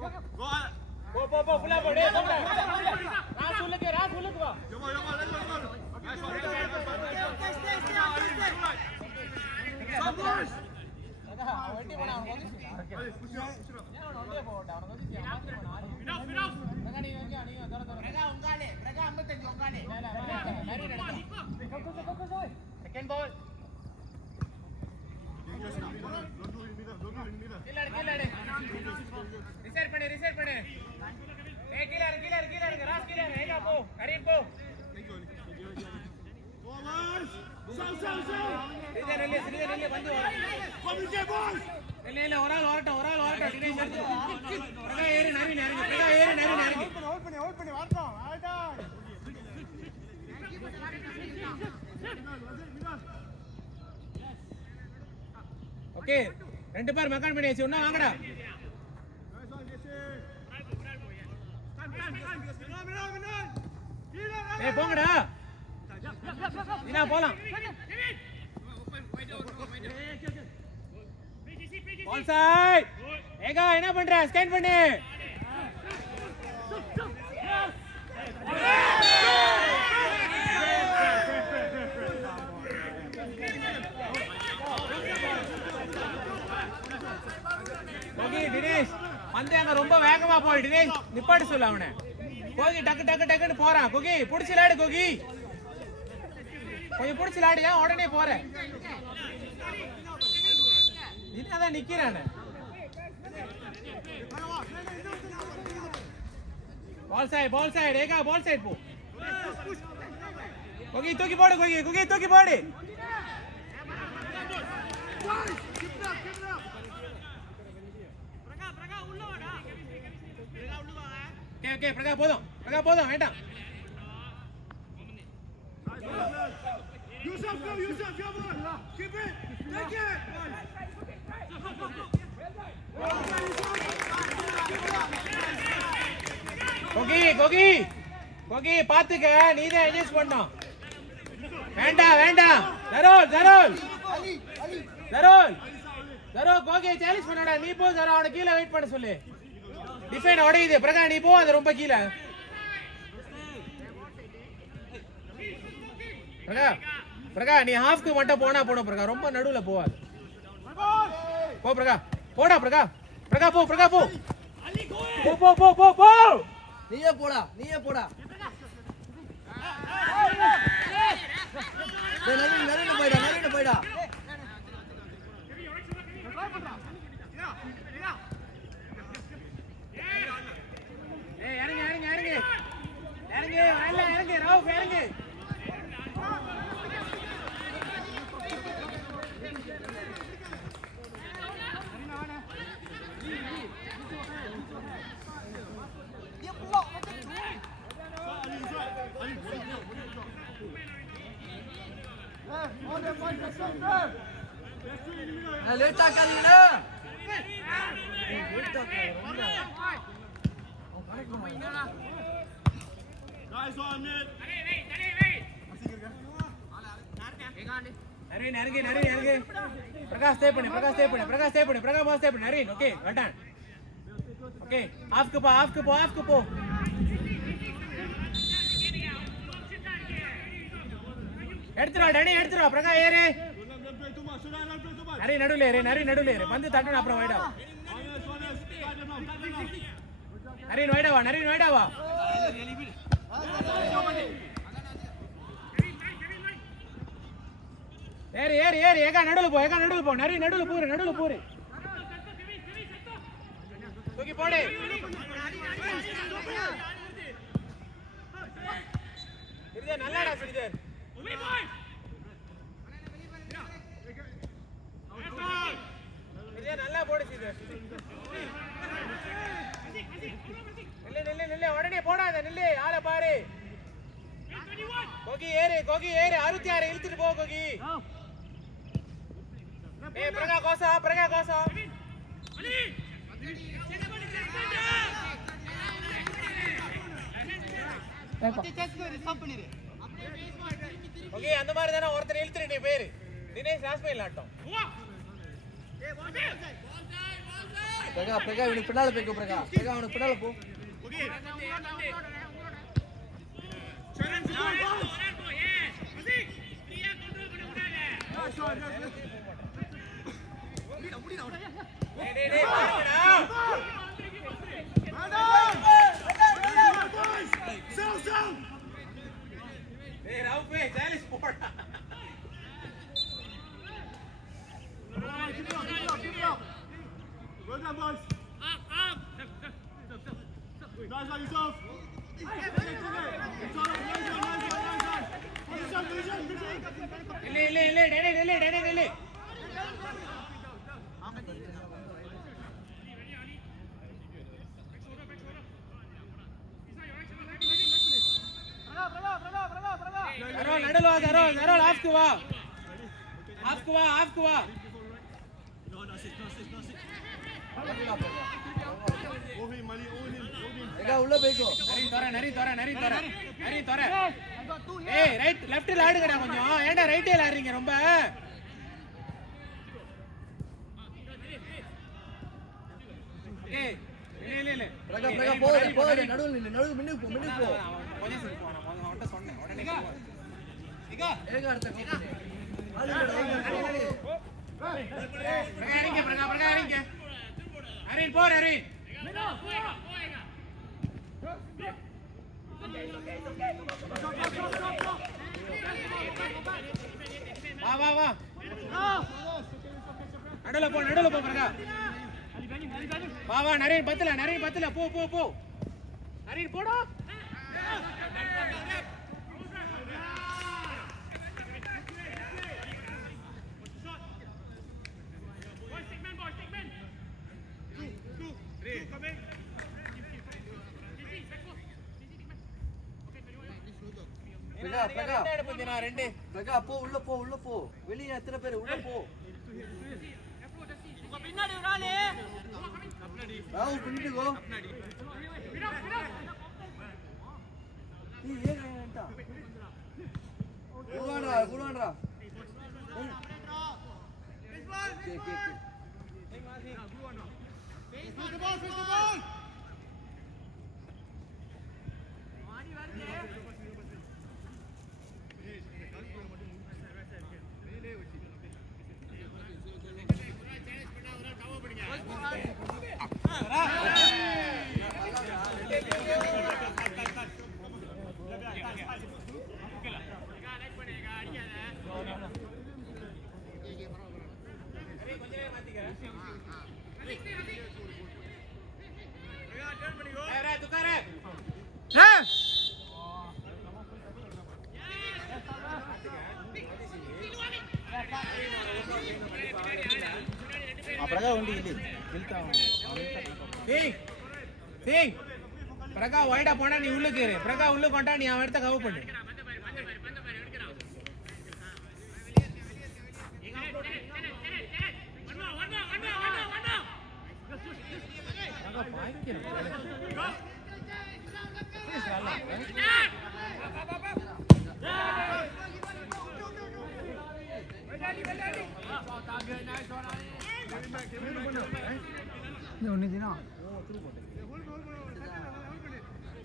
போ ஃபுல்லா போ டேய் போடா ராஸ் உள்ளுக்கு வா சந்தோஷ் வெட்டி போடா அவன் ஒண்டே போடா அவன் வந்து enough பிரகா நீ தர பிரகா உங்காலே பிரகா 55 உங்காலே மேரி ரெடி செகண்ட் பால் கீழ ரிசர்வ் பண்ணு ஏ கீழ இருக்கு ராஸ் கீழ ஏகா போ கரீம் போ நெல்லே வந்து நெல்லே ஒரு ஆள் வரட்டும் தினேஷ் எடுத்து பிரகா ஏறு நரீன் இறங்கு ஹோல்ட் பண்ணி வரட்டும் ஓகே ரெண்டு பேர் மக்கான் பண்ணியாச்சு ஒண்ணா வாங்கடா ஏய் போங்கடா நீனா போலாம் பால் சைடு ஏகா என்ன பண்ற ஸ்கேன் பண்ணு ஓகே தினேஷ் வந்து அங்க ரொம்ப வேகமா போய் தினேஷ் நிப்பாட்டி சொல்ல அவனை கோகி டக்குன்னு போறான் கோகி புடிச்சு விளையாடு கோகி கொஞ்சம் புடிச்சு விளையாடியா உடனே போற இதான் நிக்கிறானு பால் சைடு ஏகா பால் சைடு போ கோகி தூக்கி போடு கோகி தூக்கி போடு ஓகே பிரகா போதும் வேண்டாம் Yusuf come on keep it take it கோகி பாத்துக்க நீதான் அட்ஜஸ்ட் பண்ணனும் வேண்டாம் ஜரோல் கோகி சேலஞ்ச் பண்ணடா நீ போ ஜரோ அவனை கீழ வெயிட் பண்ண சொல்லு டிஃபைன் உடையுது பிரகா நீ போ அது ரொம்ப கீழ பிரகா நீ ஹாஃப்க்கு மட்டும் போனா போடும் பிரகா ரொம்ப நடுவுல போவாது போ பிரகா போடா பிரகா போ நீயே போடா நரீன போய்டா இறங்கு ராவ் இறங்கு லேட்டா காலினா guys on it நரீன் பிரகா ஸ்டே பண்ணு பிரகா பாஸ் ஸ்டே பண்ணு நரீன் ஓகே வண்டான் ஓகே ஆஃப்க்கு போ எடுத்துடா பிரகா ஏறு நரீன் நடுவுல ஏறு வந்து தட்டணும் அப்புறம் வைடா நரீன் வைடா வா ஏறு ஏகா நடுவுல போ நரீன் நடுவுல போரு தூக்கி போடு சிறிதர் நல்லாடா சிறிதர் நல்லா போடு சிறிதர் நில்லு உடனே போடாத நில்லு ஆளை பாரு கோகி ஏறு 66 இழுத்துட்டு போ கோகி ஏய் பிரகா கோசா ஓகே அந்த மாதிரி தான ஒருத்தர் இழுத்துட்டு பேரு தினேஷ் ராஸ்மைல் ஆட்டம் பிரகா இவனுக்கு பின்னால போய்க்கோ பிரகா அவனுக்கு பின்னால போ. Well done, boys. Guys, like yourself. பிரகா உள்ள போய்க்கோ. ஏய் ரைட் லெஃப்ட்ல ஆடுங்கடா கொஞ்சம். ஏன்டா ரைட்ல ஆடுறீங்க ரொம்ப? ஏய் இல்ல பிரகா போடு நடுவுல நில்லு மின்னுக்கு போ. கொஞ்சம் சரி போறேன். அவன்ட்ட சொன்னேன் உடனே ஏக அடுத்த பிரகா அரீன் போற அரீன் வா நடுவுல போ பிரகா. வா நரீன் பத்தல போ நரீன் போடா. பிரகா போ உள்ள போ. வெளியே எத்தனை பேர் உள்ள போ. பின்னாடி ஒரு ஆளு ராவு பின்னிட்டுக்கோ. நீ ஏன் வேண்டா குடுவான்டா கே பிரகா வைடா போனா நீ உள்ளுக்கு இரு. பிரகா உள்ளுக்கு கொண்டா நீ அவன் எடுத்த கவர் பண்ணு.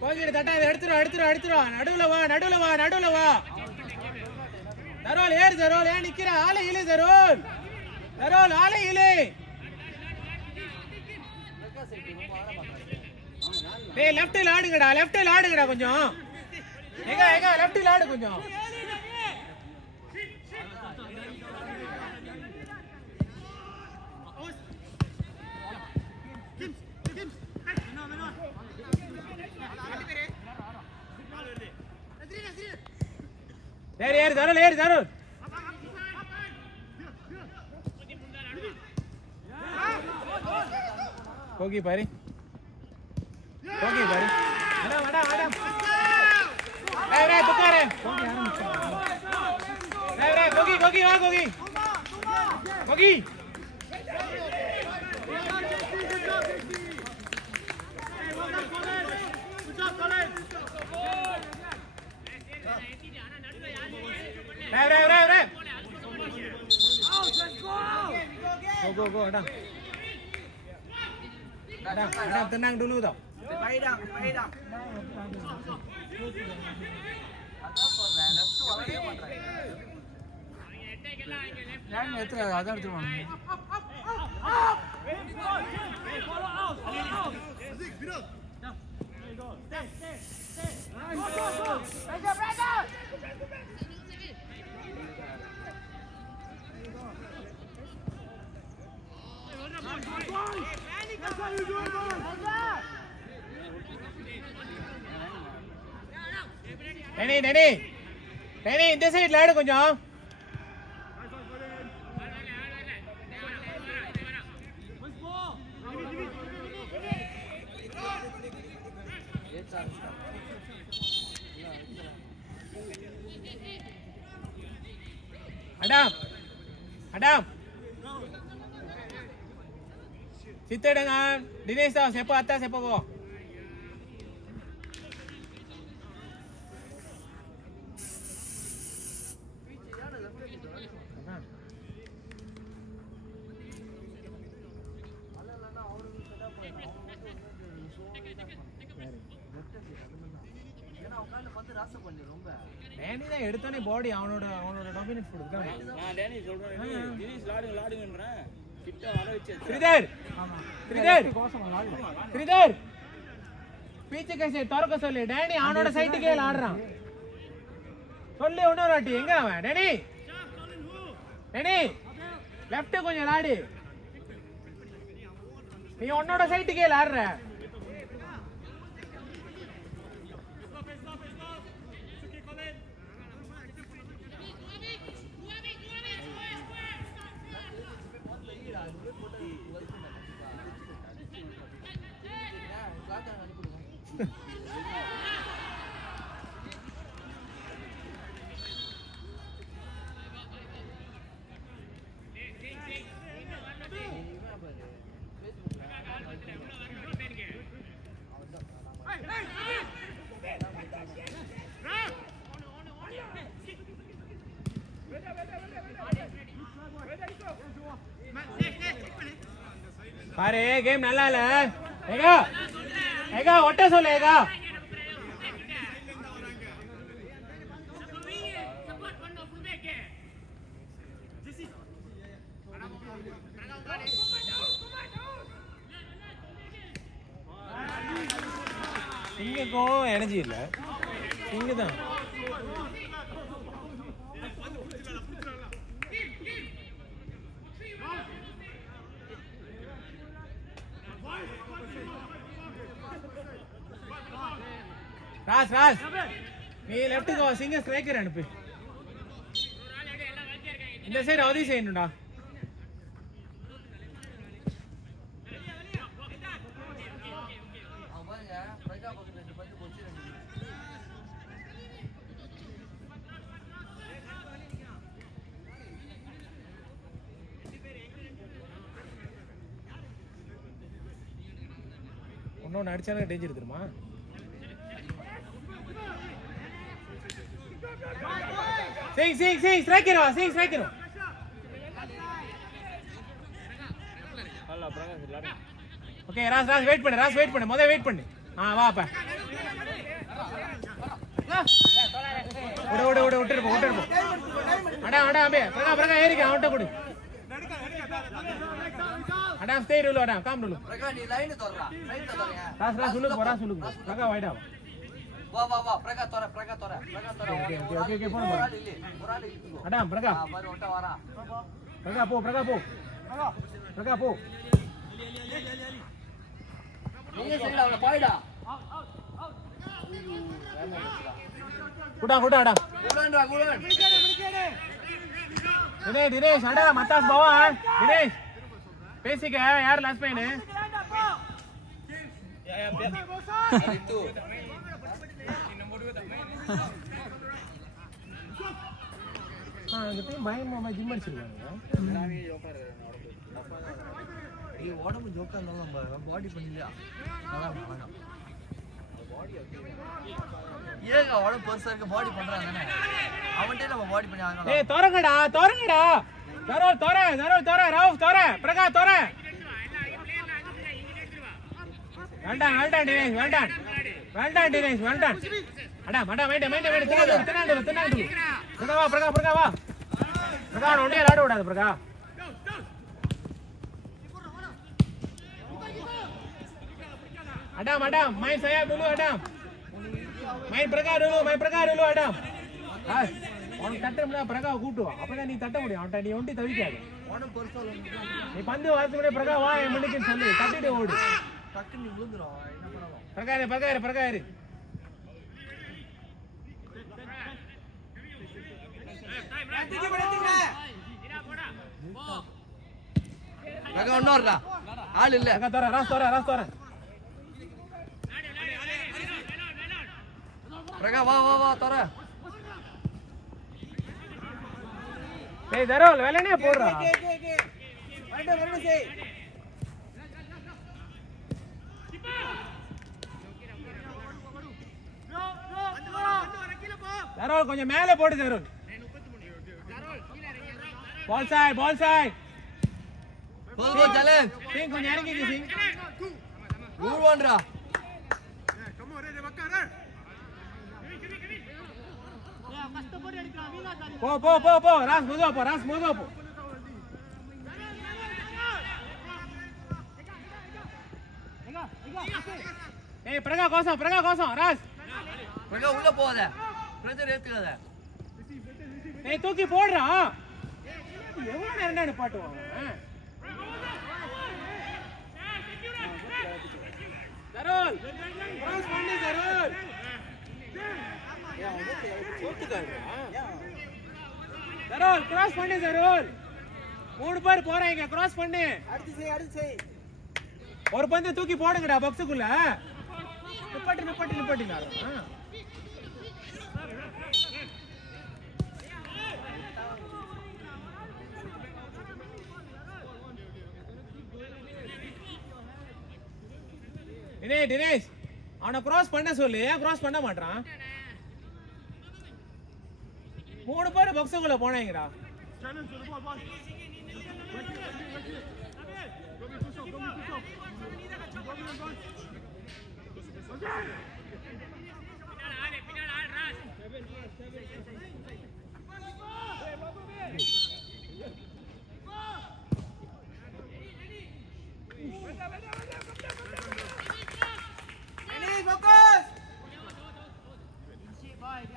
போகிட்டு தட்டா இதை எடுத்துரும். நடுவுல வா. தரோல் ஏன் நிக்கிற? ஆளை இழு தரோல் ஆளை இழு. ஏய் லெஃப்ட்ல ஆடுங்கடா கொஞ்சம். ஏகா லெஃப்ட்ல ஆடு கொஞ்சம். ஏறு தரோல். போகி பாரு. வாடா. துக்காரு. போகி வா போகி. Go, go, go, go, go, go, Adam tenang dulu tau. Adan சொல்றேன் லெஃப்ட் வரவே மாட்டறாங்க. நான் எத்தனை அதான் எடுத்துவாங்க. Danny, இந்த சைடுல ஆடு கொஞ்சம். Adam. Kita dengan Dinesh tau, siapa atas siapa bawah. Danny தான் எடுத்தோனே பாடி அவனோட டாமினன்ஸ் கொடுத்தான். நான் டேனி சொல்றேன் தினேஷ் லாடுங்கன்றேன் கிட்ட வர வச்சு ஸ்ரீதர் பீச்சே कैसे தரக்க சொல்லு. டேனி அவனோட சைடுக்கே ஆடுறான். சொல்லு இன்னொரு வாட்டி எங்க அவன்? டேனி லெஃப்ட் கொஞ்சம் ஆடு. நீ உன்னோட சைடுக்கே ஆடுற. பாரு கேம் நல்லா இல்ல. ஏகா ஒட்ட சொல்லு ஏகா. சிங்கக்கும் எனர்ஜி இல்ல. சிங்க தான் ராஸ் நீ லெஃப்ட்டுக்கு வா. சிங்க ஸ்ட்ரைக்கர் அனுப்பு. இந்த சைடு அவதி செய்யணும்டா. ஒன்னொன்று அடிச்சாலும் டேஞ்சர் தெரியுமா? ஸ்ட்ரைக்கர் வா. ஸ்ட்ரைக்கர் அல்ல பிரகாஷ் லாடு. ஓகே ராஸ் வெயிட் பண்ணு. முதல்ல வெயிட் பண்ணு. வா அப்ப. விட்டுருப்போம். அடா அபே பிரகா ஏறிக்க அவன்கிட்ட கொடு. அடா ஸ்டே ரூல் அடா காம் ரூல். பிரகா நீ லைன் தோறா. ரைட் தோறயா. ராஸ் சொல்லுங்க. பிரகா வைடா. வா பிரகா தோற. ஓகே போடு. ஒரு ஆள் இருக்கு. அடா பிரகா. பாரு ஒட்ட வரா. பிரகா போ. நீங்க சைடுல அவன பாய்டா. குடா அடா. குடன். தினேஷ் அடா மத்தாஸ் பவா. தினேஷ் பேசிக்க யார் லாஸ்ட் பையனு? itu அந்த டைம் பயமா ஜிம் அடிச்சிருக்காங்க. நீ உடம்பு ஜோக்கா இருந்தாலும் நம்ம பாடி பண்ணியா ஏங்க உடம்பு பெருசா இருக்கு பாடி பண்றாங்க தானே அவன்கிட்ட நம்ம பாடி பண்ணி ஆகணும். ஏய் தோறங்கடா தரோல் தோற ராவ் தோற பிரகா தோற. வேண்டாம் வேண்டாம் தினேஷ் வேண்டாம் வேண்டாம் தினேஷ் வேண்டாம் அடா மடா மைண்ட் தின்னாண்டு பிரகா வா பிரகா வா பிரகா ஒண்ணே ஆட விடாத பிரகா அடாம் அடாம் மை சயா டுலு அடாம் மை பிரகா டுலு அடாம் அவன் தட்டம்னா பிரகா கூட்டுவா அப்பதான் நீ தட்ட முடியும் அவன்கிட்ட நீ ஒண்டி தவிக்காது நீ பந்து வரது கூட பிரகா வா என் மண்ணுக்குன்னு சொல்லி தட்டிட்டு ஓடு டக்குன்னு நீ விழுந்துரும் என்ன பண்ணலாம் பிரகா இரு பிரகா ஒன்னோர்டா ஆள் இல்ல பிரகா தோற ராஸ் தோற பிரகா வா தோற டேய் தரோல் வேலனே போடுறா வரணும் செய் தரோல் கொஞ்சம் மேலே போடு தரோல் பால் சைடு போ ஜலன் சிங் கொஞ்சம் இறங்கிக்கு சிங் ஊர்வான்டா போ ராஸ் முதுவா போ ஏய் பிரகா கோசம் ராஸ் பிரகா உள்ள போகாத பிரஷர் ஏத்துக்காத ஏய் தூக்கி போடுறா எவ்வளவு நேரம் நிப்பாட்டுவாங்க தரோல் கிராஸ் பண்ணு தரோல் கிராஸ் பண்ணு தரோல் 3 பேர் போறாங்க கிராஸ் பண்ணு அடுத்து செய் ஒரு பந்து தூக்கி போடுங்கடா பாக்ஸுக்குள்ள நிப்பாட்டி தினேஷ் அவனை கிராஸ் பண்ண சொல்லு ஏன் கிராஸ் பண்ண மாட்டான் 3 பேர் பாக்ஸுக்குள்ள போனாங்கடா Challenge to the ball, boss.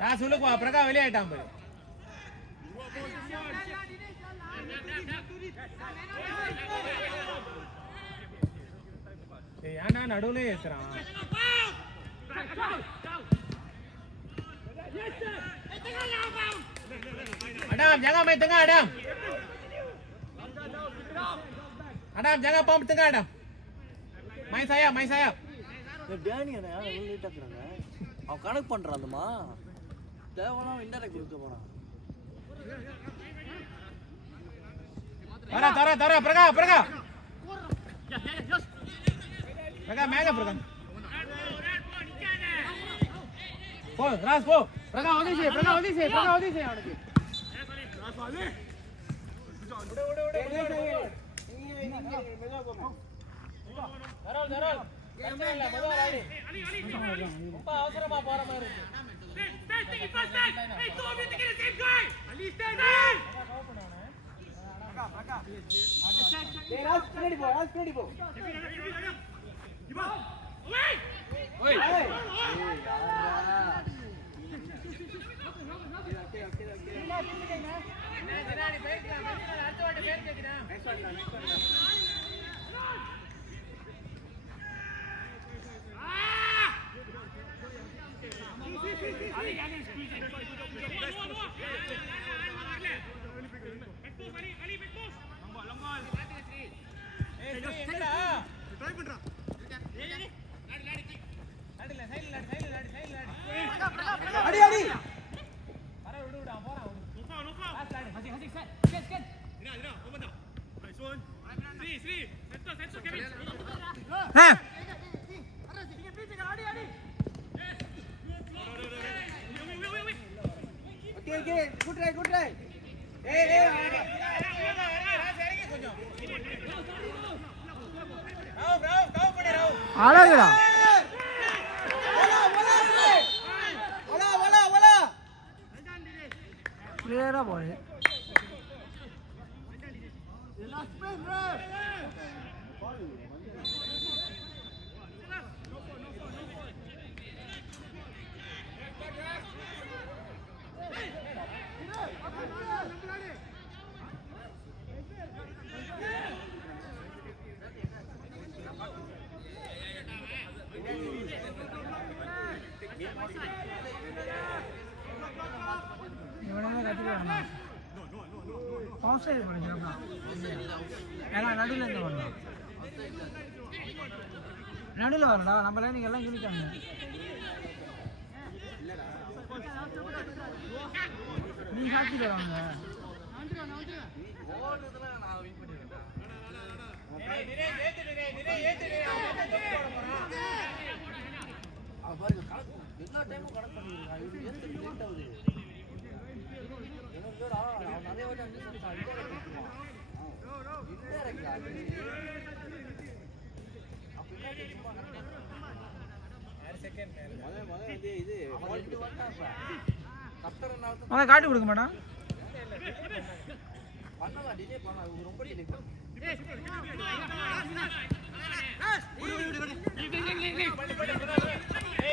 ராஸ் உள்ளுக்கு வா பிரகா வெளியாயிட்டான் பாரு ஏன்னா நடுவுல ஏத்துறான் அடாம் ஜகா மே தங்க அடாம் ஜகா பம்ப் தங்க அடாம் மை சாயா டேனியனா எவ்வளவு லேட் ஆக்குறாங்க அவன் கணக்கு பண்றான் அந்தமா தேவனா இன்டைரக்ட் கொடுக்க போறான் தர பிரகா பிரகா மேல பிரகா போ ராஸ் போ பிரகா ஓடிசே அவனுக்கு தரோல் ரொம்ப அவசரமா போற மாதிரி இருக்கு Good try. Hey. ராவ் படு ராவ் அழகுடா கிளியரா போய் இவனே கத்திடுவானா ஆஃப் சைடு பண்ணிக்கிறப்பா ஏன்னா நடுவில் இருந்து வரலாம் நடுவில் வரடா நம்ம லைனிங் எல்லாம் கிழிக்காங்க நீ சாட்சி தராங்க எல்லா டைமும் கணக்கு பண்ணிருக்கான் லேட் ஆகுது நிறைய வாட்டி அஞ்சு அவன் காட்டி கொடுக்க மாட்டான் பண்ணலாம் டிலே பண்ணலாம் ரொம்ப டிலே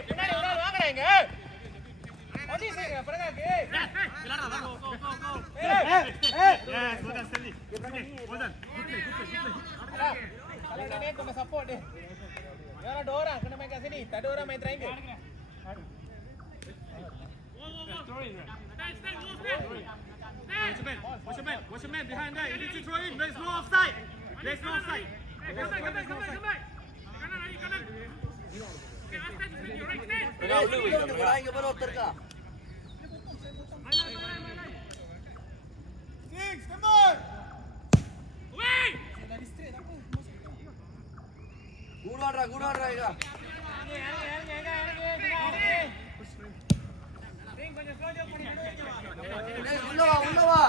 பின்னாடி ஒரு ஆள் வாங்குறாங்க support. Yara Dora, kena main kat sini. Tak ada orang main triangle. Watch your man behind there. You need to throw in. There's no offside. There's no offside. Come back. இங்க பாரு ஒருத்தர் இருக்கா கூடாடுறா இங்க உள்ளவா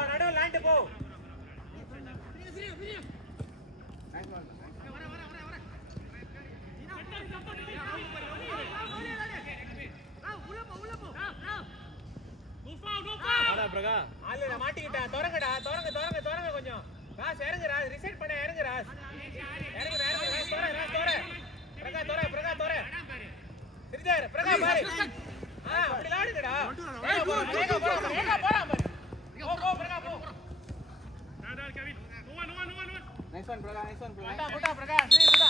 நடுவில் லாண்டு போ மாட்டிக்கிட்டா தொடங்கடா தொடங்க கொஞ்சம் ராஸ் இறங்குறா ரிசெட் பண்ண இறங்குறா பிரகா தோற சிரிதார் பிரகா பாரு அப்படி லாடுங்கடா போடா போ பிரகா போ Nice one, brother. பிரகா சரி விடா